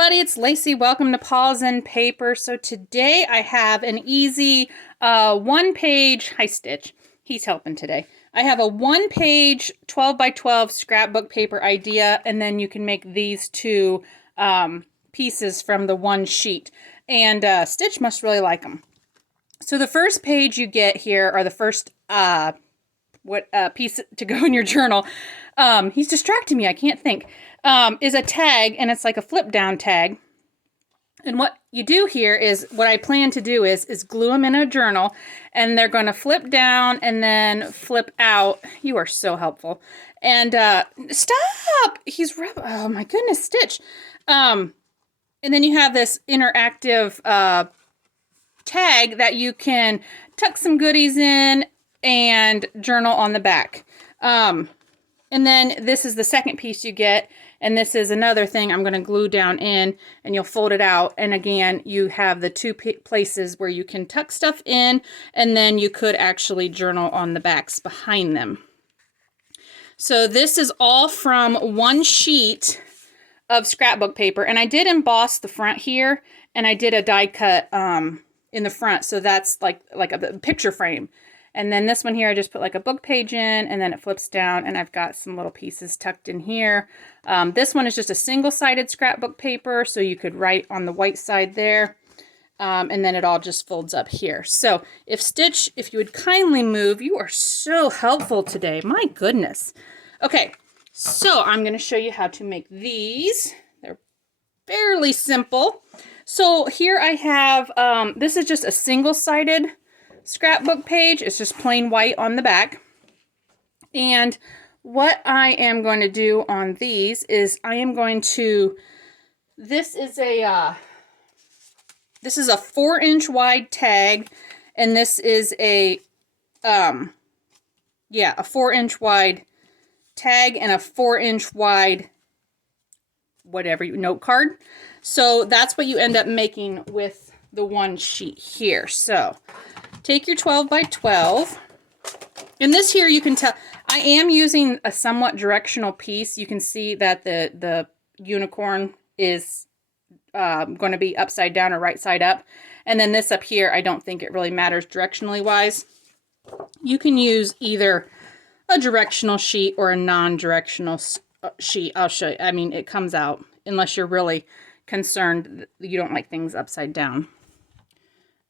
everybody, it's Lacey. Welcome to Paws and Paper. So today I have an easy one-page, hi Stitch, he's helping today. I have a one-page 12 by 12 scrapbook paper idea, and then you can make these two pieces from the one sheet. And Stitch must really like them. So the first page you get here, or the first piece to go in your journal, he's distracting me, I can't think, is a tag, and it's like a flip down tag. And what you do here is, what I plan to do is glue them in a journal, and they're going to flip down and then flip out. You are so helpful. And stop! He's oh my goodness, Stitch. And then you have this interactive tag that you can tuck some goodies in and journal on the back. And then this is the second piece you get, and this is another thing I'm going to glue down in, and you'll fold it out. And again, you have the two places where you can tuck stuff in, and then you could actually journal on the backs behind them. So this is all from one sheet of scrapbook paper, and I did emboss the front here, and I did a die cut in the front, so that's like a picture frame. And then this one here, I just put like a book page in, and then it flips down, and I've got some little pieces tucked in here. This one is just a single-sided scrapbook paper, so you could write on the white side there. And then it all just folds up here. So if Stitch, if you would kindly move, you are so helpful today. My goodness. Okay, so I'm going to show you how to make these. They're fairly simple. So here I have, this is just a single-sided scrapbook page. It's just plain white on the back. And what I am going to do on these is I am going to, this is a 4-inch wide tag, and this is a 4-inch wide tag and a 4-inch wide whatever note card. So that's what you end up making with the one sheet here. So take your 12 by 12, and this here you can tell I am using a somewhat directional piece. You can see that the unicorn is going to be upside down or right side up, and then this up here, I don't think it really matters directionally wise. You can use either a directional sheet or a non-directional sheet. I'll show you. I mean, it comes out, unless you're really concerned that you don't like things upside down.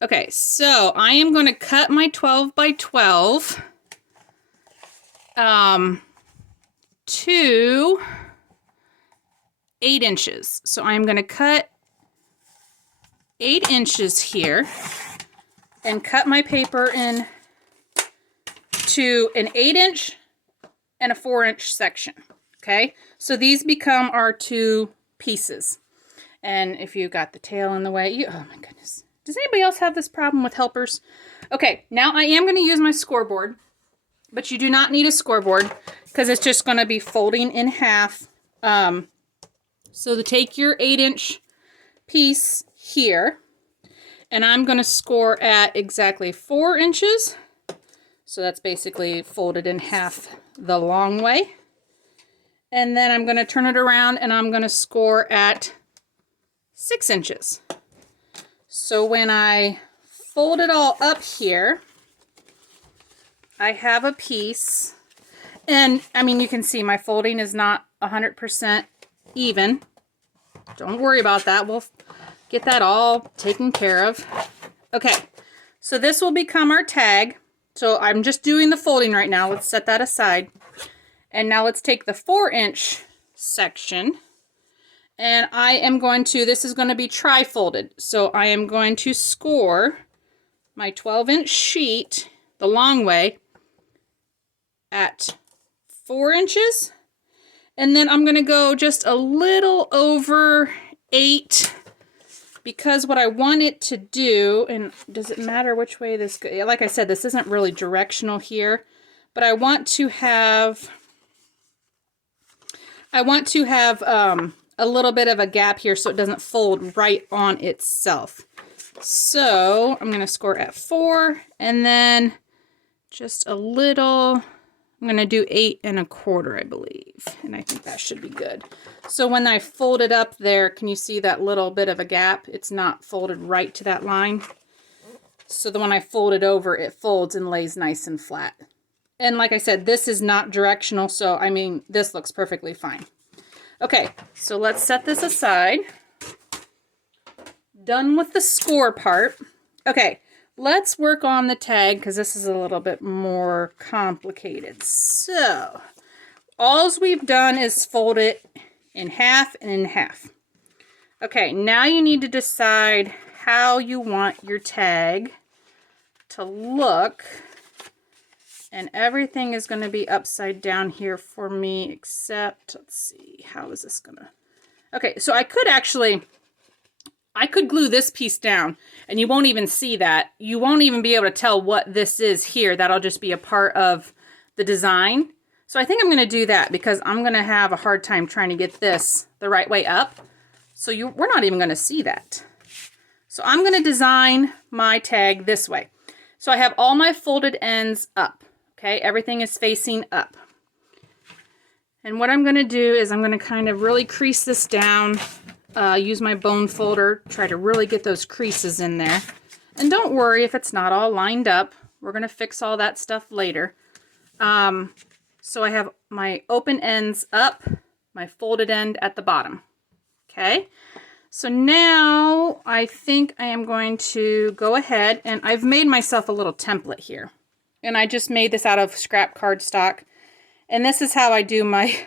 Okay, so I am going to cut my 12 by 12 to 8 inches. So I'm going to cut 8 inches here and cut my paper in to an 8-inch and a 4-inch section. Okay, so these become our two pieces. And if you got the tail in the way, oh my goodness. Does anybody else have this problem with helpers? Okay, now I am going to use my scoreboard, but you do not need a scoreboard because it's just going to be folding in half. So to take your 8-inch piece here, and I'm going to score at exactly 4 inches. So that's basically folded in half the long way. And then I'm going to turn it around, and I'm going to score at 6 inches. So when I fold it all up here, I have a piece, and I mean, you can see my folding is not 100% even. Don't worry about that. We'll get that all taken care of. Okay, so this will become our tag. So I'm just doing the folding right now. Let's set that aside. And now let's take the 4-inch section, and I am going to, this is going to be tri-folded. So I am going to score my 12-inch sheet the long way at 4 inches. And then I'm going to go just a little over 8, because what I want it to do, and does it matter which way this goes? Like I said, this isn't really directional here, but I want to have a little bit of a gap here so it doesn't fold right on itself. So I'm going to score at 4, and then just a little I'm going to do 8 1/4, I believe. And I think that should be good. So when I fold it up there, can you see that little bit of a gap? It's not folded right to that line. So that when I fold it over, it folds and lays nice and flat. And like I said, this is not directional, so I mean, this looks perfectly fine. Okay, so let's set this aside. Done with the score part. Okay, let's work on the tag because this is a little bit more complicated. So, all we've done is fold it in half and in half. Okay, now you need to decide how you want your tag to look. And everything is going to be upside down here for me, except, let's see, how is this going to... Okay, so I could glue this piece down, and you won't even see that. You won't even be able to tell what this is here. That'll just be a part of the design. So I think I'm going to do that because I'm going to have a hard time trying to get this the right way up. So we're not even going to see that. So I'm going to design my tag this way. So I have all my folded ends up. Okay, everything is facing up. And what I'm going to do is I'm going to kind of really crease this down, use my bone folder, try to really get those creases in there. And don't worry if it's not all lined up. We're going to fix all that stuff later. So I have my open ends up, my folded end at the bottom. Okay, so now I think I am going to go ahead, and I've made myself a little template here. And I just made this out of scrap cardstock. And this is how I do my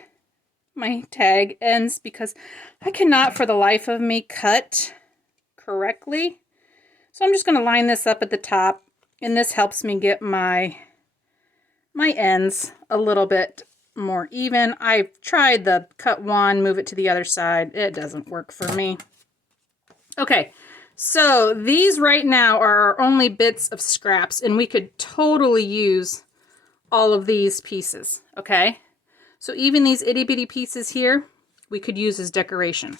tag ends because I cannot for the life of me cut correctly. So I'm just going to line this up at the top. And this helps me get my ends a little bit more even. I've tried the cut one, move it to the other side. It doesn't work for me. Okay. So these right now are our only bits of scraps, and we could totally use all of these pieces, okay? So even these itty bitty pieces here, we could use as decoration.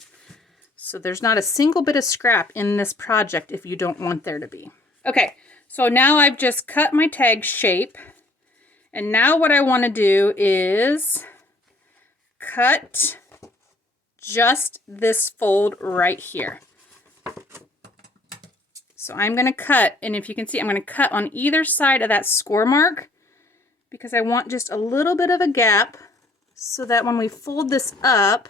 So there's not a single bit of scrap in this project if you don't want there to be. Okay, so now I've just cut my tag shape, and now what I want to do is cut just this fold right here. So I'm going to cut, and if you can see, I'm going to cut on either side of that score mark because I want just a little bit of a gap so that when we fold this up,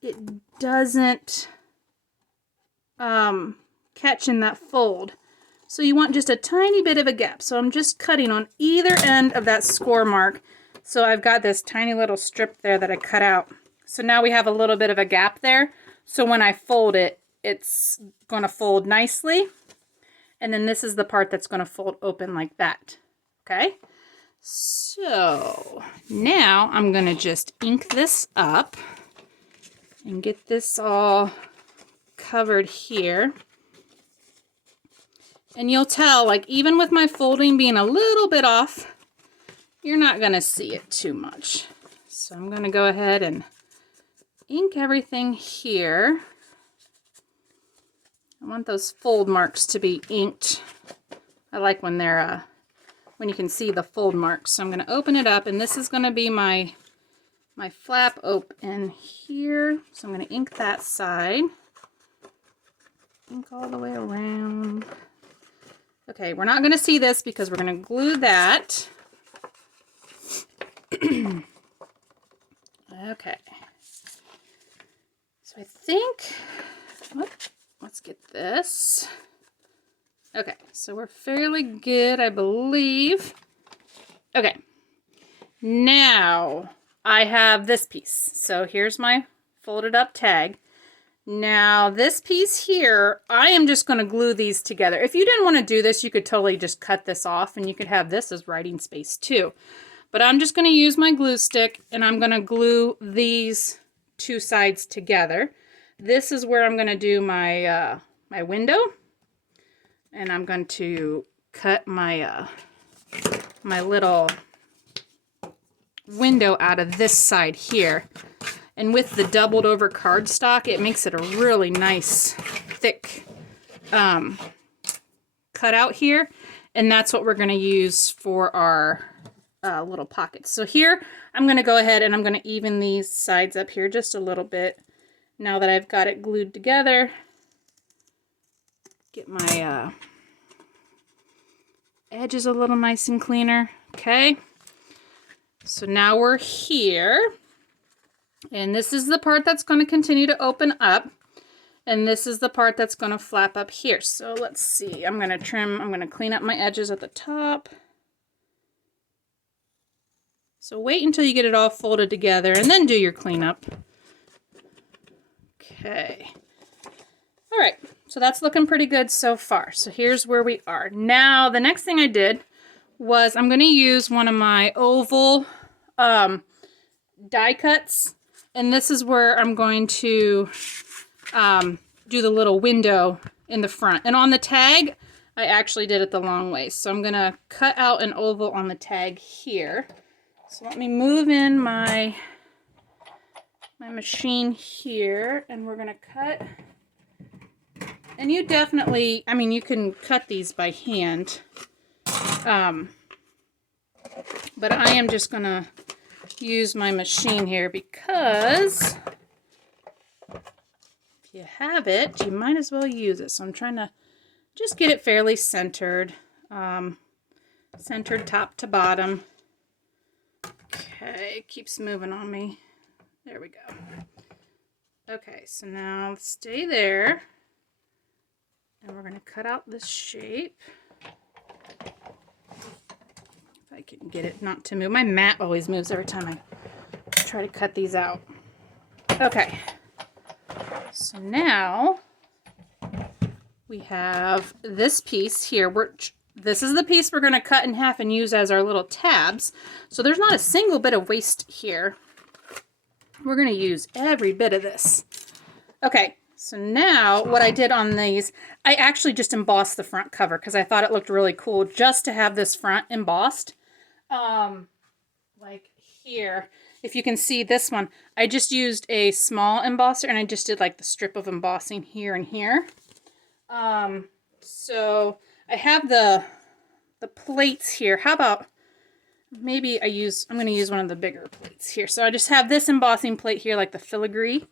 it doesn't catch in that fold. So you want just a tiny bit of a gap. So I'm just cutting on either end of that score mark. So I've got this tiny little strip there that I cut out. So now we have a little bit of a gap there. So when I fold it, it's going to fold nicely. And then this is the part that's going to fold open like that. Okay. So now I'm going to just ink this up and get this all covered here. And you'll tell, like, even with my folding being a little bit off, you're not going to see it too much. So I'm going to go ahead and ink everything here. I want those fold marks to be inked. I like when they're, when you can see the fold marks. So I'm going to open it up, and this is going to be my flap open here. So I'm going to ink that side. Ink all the way around. Okay, we're not going to see this because we're going to glue that. Okay. So I think, let's get this. Okay, so we're fairly good, I believe. Okay, now I have this piece. So here's my folded up tag. Now this piece here, I am just going to glue these together. If you didn't want to do this, you could totally just cut this off and you could have this as writing space too. But I'm just going to use my glue stick and I'm going to glue these two sides together. This is where I'm going to do my my window, and I'm going to cut my my little window out of this side here. And with the doubled over cardstock, it makes it a really nice thick cutout here, and that's what we're going to use for our little pockets. So here I'm going to go ahead and I'm going to even these sides up here just a little bit. Now that I've got it glued together, get my edges a little nice and cleaner. Okay, so now we're here, and this is the part that's going to continue to open up, and this is the part that's going to flap up here. So let's see, I'm going to clean up my edges at the top. So wait until you get it all folded together and then do your cleanup. Okay. All right, so that's looking pretty good so far. So here's where we are. Now, the next thing I did was I'm going to use one of my oval die cuts. And this is where I'm going to do the little window in the front. And on the tag, I actually did it the long way. So I'm going to cut out an oval on the tag here. So let me move in my machine here, and we're going to cut. And you definitely, I mean, you can cut these by hand. But I am just going to use my machine here because if you have it, you might as well use it. So I'm trying to just get it fairly centered. Centered top to bottom. Okay, it keeps moving on me. There we go. Okay, so now stay there. And we're going to cut out this shape. If I can get it not to move. My mat always moves every time I try to cut these out. Okay. So now we have this piece here. This is the piece we're going to cut in half and use as our little tabs. So there's not a single bit of waste here. We're going to use every bit of this. Okay, so now what I did on these, I actually just embossed the front cover because I thought it looked really cool just to have this front embossed. Like here, if you can see this one, I just used a small embosser and I just did like the strip of embossing here and here. So I have the plates here. How about maybe I'm going to use one of the bigger plates here. So I just have this embossing plate here, like the filigree.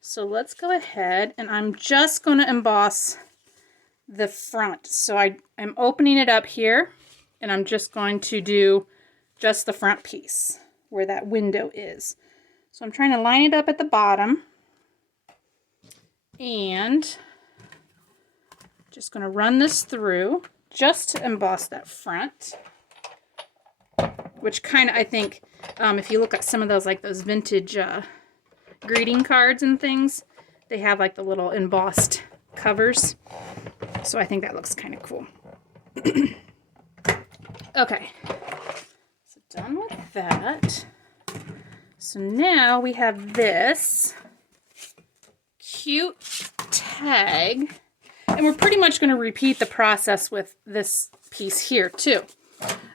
So let's go ahead and I'm just going to emboss the front. So I'm opening it up here and I'm just going to do just the front piece where that window is. So I'm trying to line it up at the bottom and just going to run this through just to emboss that front, which kind of, I think, if you look at some of those, like those vintage greeting cards and things, they have like the little embossed covers. So I think that looks kind of cool. Okay, so done with that. So now we have this cute tag. And we're pretty much going to repeat the process with this piece here too.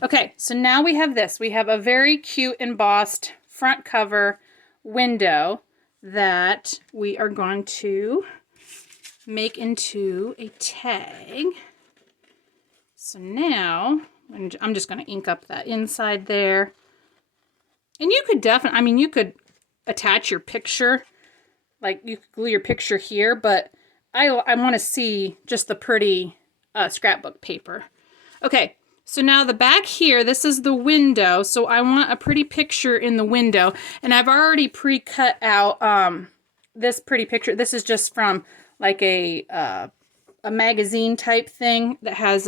Okay, so now we have this. We have a very cute embossed front cover window that we are going to make into a tag. So now I'm just going to ink up that inside there. And you could definitely, I mean, you could attach your picture, like you could glue your picture here, but I want to see just the pretty scrapbook paper. Okay, so now the back here, this is the window. So I want a pretty picture in the window. And I've already pre-cut out this pretty picture. This is just from like a magazine type thing that has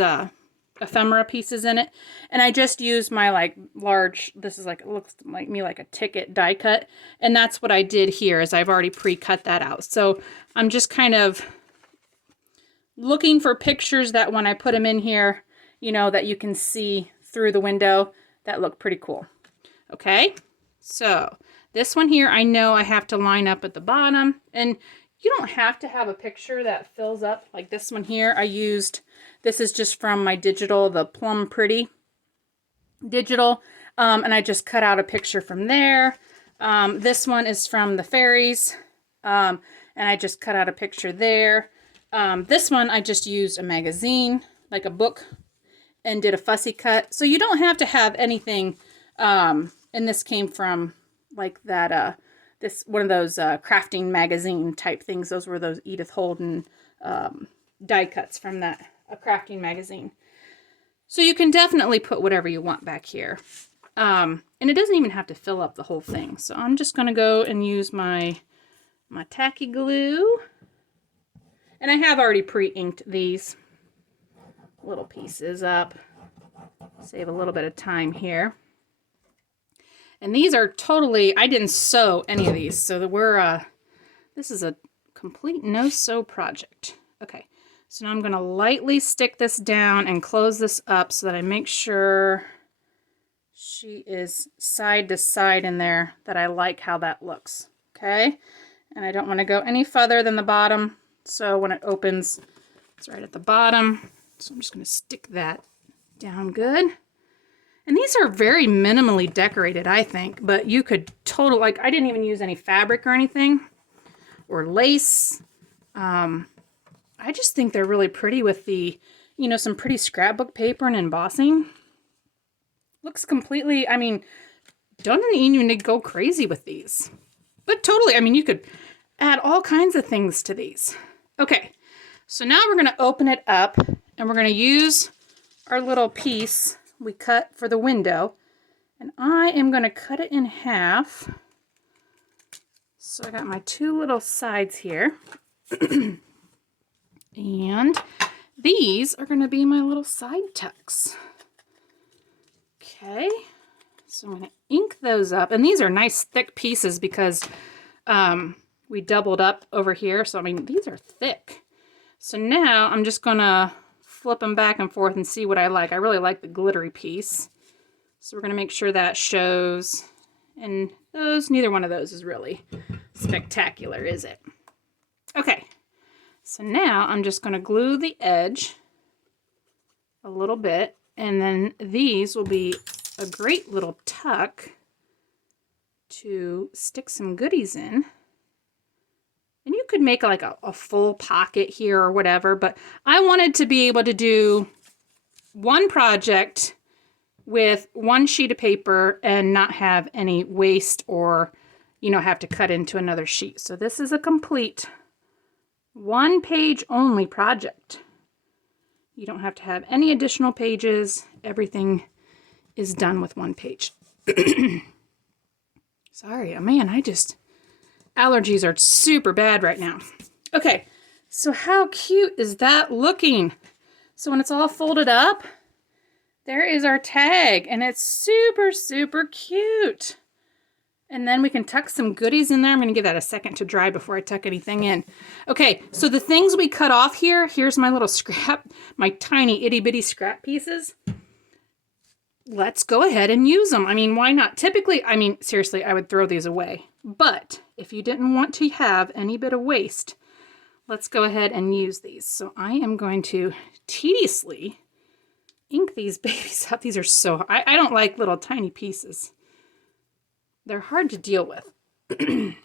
ephemera pieces in it. And I just used my like large, this is like, it looks like me like a ticket die cut. And that's what I did here is I've already pre-cut that out. So I'm just kind of looking for pictures that when I put them in here, you know, that you can see through the window that look pretty cool. Okay, so this one here, I know I have to line up at the bottom, and you don't have to have a picture that fills up like this one here. I used, this is just from my digital, the Plum Pretty digital, and I just cut out a picture from there. This one is from the fairies, and I just cut out a picture there. This one, I just used a magazine, like a book, and did a fussy cut. So you don't have to have anything And this came from like that, one of those crafting magazine type things. Those were those Edith Holden die cuts from that crafting magazine. So you can definitely put whatever you want back here. And it doesn't even have to fill up the whole thing. So I'm just going to go and use my tacky glue. And I have already pre-inked these little pieces up. Save a little bit of time here. And these are totally, I didn't sew any of these. So this is a complete no-sew project. Okay, so now I'm going to lightly stick this down and close this up so that I make sure she is side to side in there, that I like how that looks. Okay, and I don't want to go any further than the bottom. So when it opens, it's right at the bottom. So I'm just going to stick that down good. And these are very minimally decorated, I think, but you could totally, like, I didn't even use any fabric or anything, or lace. I just think they're really pretty with the, you know, some pretty scrapbook paper and embossing. Looks completely, I mean, don't even need to go crazy with these. But totally, I mean, you could add all kinds of things to these. Okay, so now we're going to open it up, and we're going to use our little piece we cut for the window, and I am going to cut it in half. So I got my two little sides here. And these are going to be my little side tucks. Okay, so I'm going to ink those up, and these are nice thick pieces because we doubled up over here, so I mean these are thick. So now I'm just going to flip them back and forth and see what I like. I really like the glittery piece, so we're going to make sure that shows. And those, neither one of those is really spectacular, is it? Okay, so now I'm just going to glue the edge a little bit, and then these will be a great little tuck to stick some goodies in. And you could make like a full pocket here or whatever, but I wanted to be able to do one project with one sheet of paper and not have any waste or, you know, have to cut into another sheet. So this is a complete one page only project. You don't have to have any additional pages. Everything is done with one page. Sorry, oh man, allergies are super bad right now. Okay, so how cute is that looking? So when it's all folded up, there is our tag, and it's super, super cute. And then we can tuck some goodies in there. I'm going to give that a second to dry before I tuck anything in. Okay, so the things we cut off here, here's my little scrap, my tiny itty bitty scrap pieces. Let's go ahead and use them. I mean, why not? Typically, I mean, seriously, I would throw these away. But if you didn't want to have any bit of waste, let's go ahead and use these. So I am going to tediously ink these babies up. These are so, I don't like little tiny pieces. They're hard to deal with. I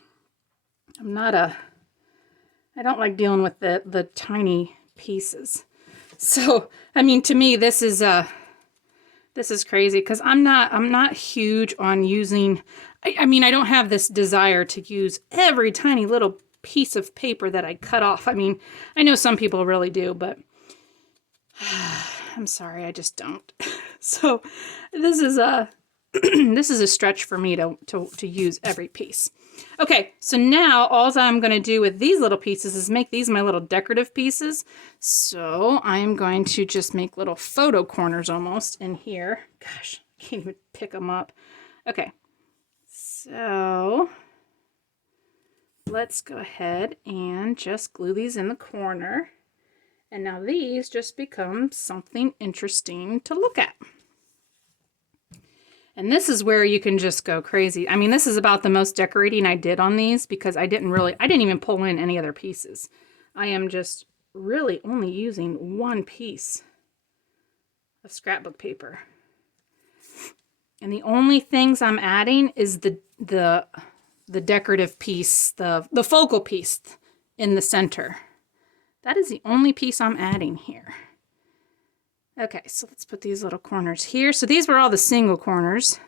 don't like dealing with the tiny pieces. So, I mean, to me, this is crazy because I'm not huge on using, I mean, I don't have this desire to use every tiny little piece of paper that I cut off. I mean, I know some people really do, but I'm sorry, I just don't. So this is a this is a stretch for me to use every piece. Okay, so now all I'm going to do with these little pieces is make these my little decorative pieces. So I'm going to just make little photo corners almost in here. Gosh, I can't even pick them up. Okay, so let's go ahead and just glue these in the corner. And now these just become something interesting to look at. And this is where you can just go crazy. I mean, this is about the most decorating I did on these because I didn't even pull in any other pieces. I am just really only using one piece of scrapbook paper. And the only things I'm adding is the decorative piece, the focal piece in the center. That is the only piece I'm adding here. Okay, so let's put these little corners here. So these were all the single corners.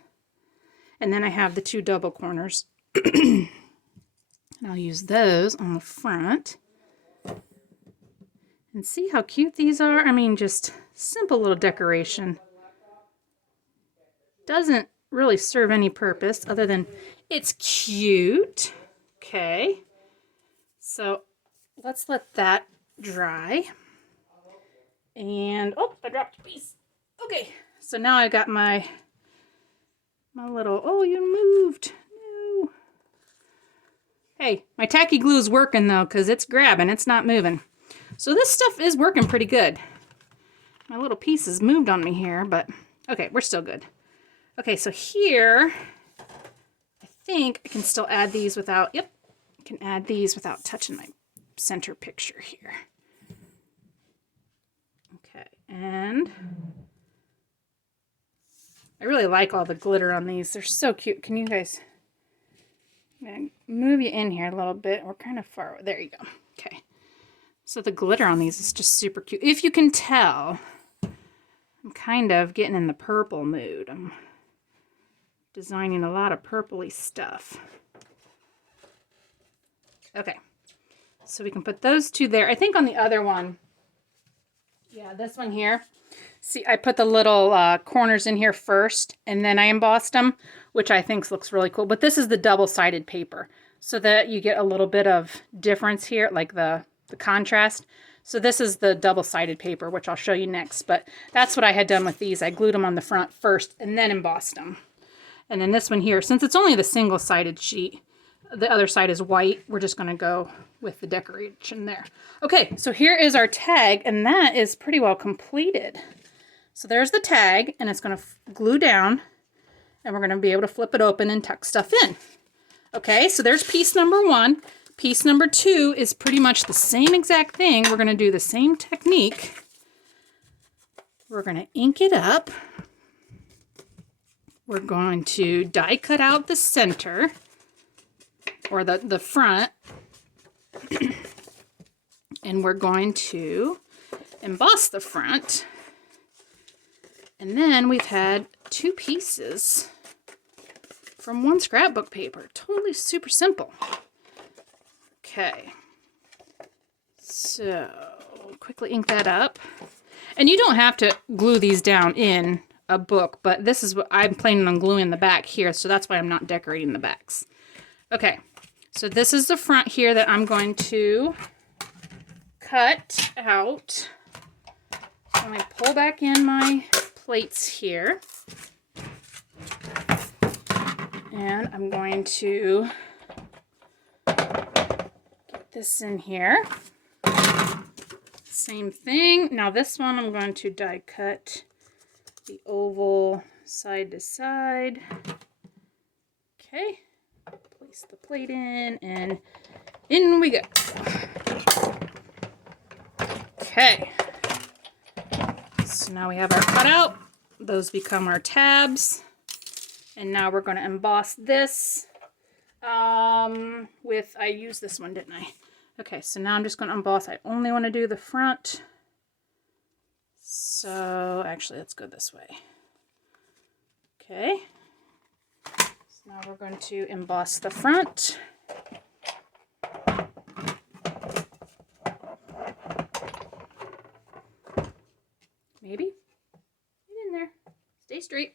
And then I have the 2 double corners. And I'll use those on the front. And see how cute these are? I mean, just simple little decoration. Doesn't really serve any purpose other than it's cute. Okay. So let's let that dry. And, oh, I dropped a piece. Okay. So now I got my little, oh, you moved. No. Hey, my tacky glue is working though, because it's grabbing, it's not moving. So this stuff is working pretty good. My little pieces moved on me here, but okay, we're still good. Okay, so here, I think I can still add these without, yep, I can add these without touching my center picture here. Okay, and I really like all the glitter on these. They're so cute. Can you guys, I'm gonna move you in here a little bit. We're kind of far away. There you go. Okay. So the glitter on these is just super cute. If you can tell, I'm kind of getting in the purple mood. I'm designing a lot of purpley stuff. Okay. So we can put those 2 there. I think on the other one, yeah, this one here. See, I put the little corners in here first, and then I embossed them, which I think looks really cool. But this is the double-sided paper, so that you get a little bit of difference here, like the contrast. So this is the double-sided paper, which I'll show you next. But that's what I had done with these. I glued them on the front first, and then embossed them. And then this one here, since it's only the single-sided sheet, the other side is white, we're just going to go with the decoration there. Okay, so here is our tag, and that is pretty well completed. So there's the tag, and it's going to glue down, and we're going to be able to flip it open and tuck stuff in. Okay, so there's piece number 1. Piece number 2 is pretty much the same exact thing. We're going to do the same technique. We're going to ink it up. We're going to die cut out the center, or the front, and we're going to emboss the front. And then we've had 2 pieces from 1 scrapbook paper. Totally super simple. Okay. So quickly ink that up. And you don't have to glue these down in a book, but this is what I'm planning on gluing the back here, so that's why I'm not decorating the backs. Okay, so this is the front here that I'm going to cut out. I'm going to pull back in my plates here. And I'm going to get this in here. Same thing. Now this one I'm going to die cut the oval side to side. Okay. Place the plate in, and in we go. Okay. So now we have our cutout. Those become our tabs. And now we're going to emboss this with, I used this one, didn't I? Okay, so now I'm just going to emboss. I only want to do the front. So actually, let's go this way. Okay. So now we're going to emboss the front. Maybe. Get in there. Stay straight.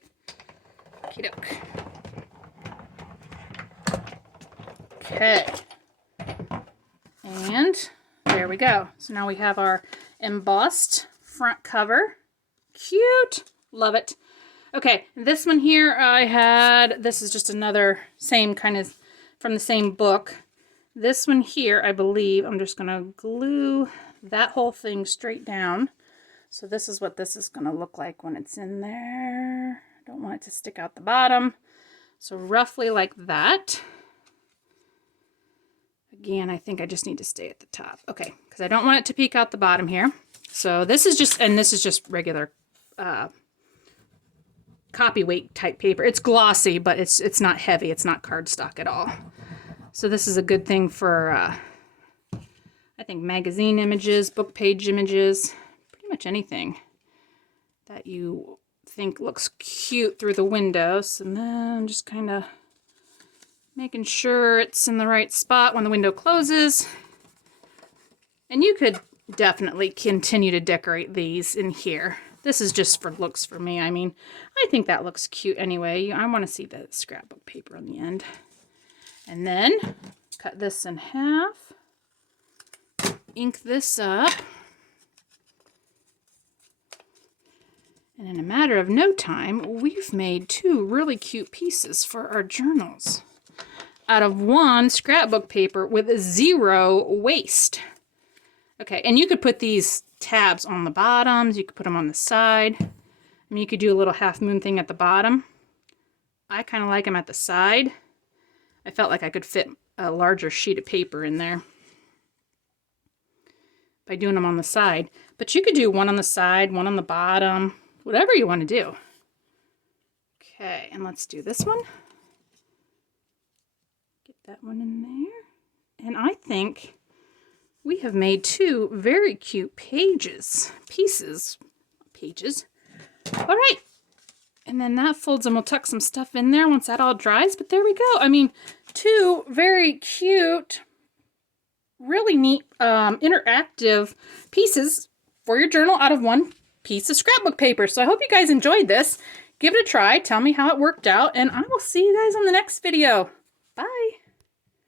Okey-doke. Okay. And there we go. So now we have our embossed front cover. Cute. Love it. Okay, this one here I had, this is just another same kind of from the same book. This one here, I believe, I'm just going to glue that whole thing straight down. So this is what this is going to look like when it's in there. I don't want it to stick out the bottom. So roughly like that. Again, I think I just need to stay at the top. Okay, because I don't want it to peek out the bottom here. So this is just, and this is just regular copyweight type paper. It's glossy, but it's not heavy. It's not cardstock at all. So this is a good thing for, I think, magazine images, book page images, pretty much anything that you think looks cute through the windows. And then I'm just kind of making sure it's in the right spot when the window closes. And you could definitely continue to decorate these in here. This is just for looks for me. I mean, I think that looks cute anyway. I want to see the scrapbook paper on the end. And then cut this in half. Ink this up. And in a matter of no time, we've made 2 really cute pieces for our journals out of 1 scrapbook paper with 0 waste. Okay, and you could put these tabs on the bottoms. You could put them on the side. I mean, you could do a little half moon thing at the bottom. I kind of like them at the side. I felt like I could fit a larger sheet of paper in there by doing them on the side. But you could do one on the side, one on the bottom, whatever you want to do. Okay, and let's do this one. Get that one in there. And I think we have made 2 very cute pages. All right. And then that folds and we'll tuck some stuff in there once that all dries. But there we go. I mean, 2 very cute, really neat interactive pieces for your journal out of 1 piece of scrapbook paper. So I hope you guys enjoyed this. Give it a try. Tell me how it worked out. And I will see you guys on the next video. Bye.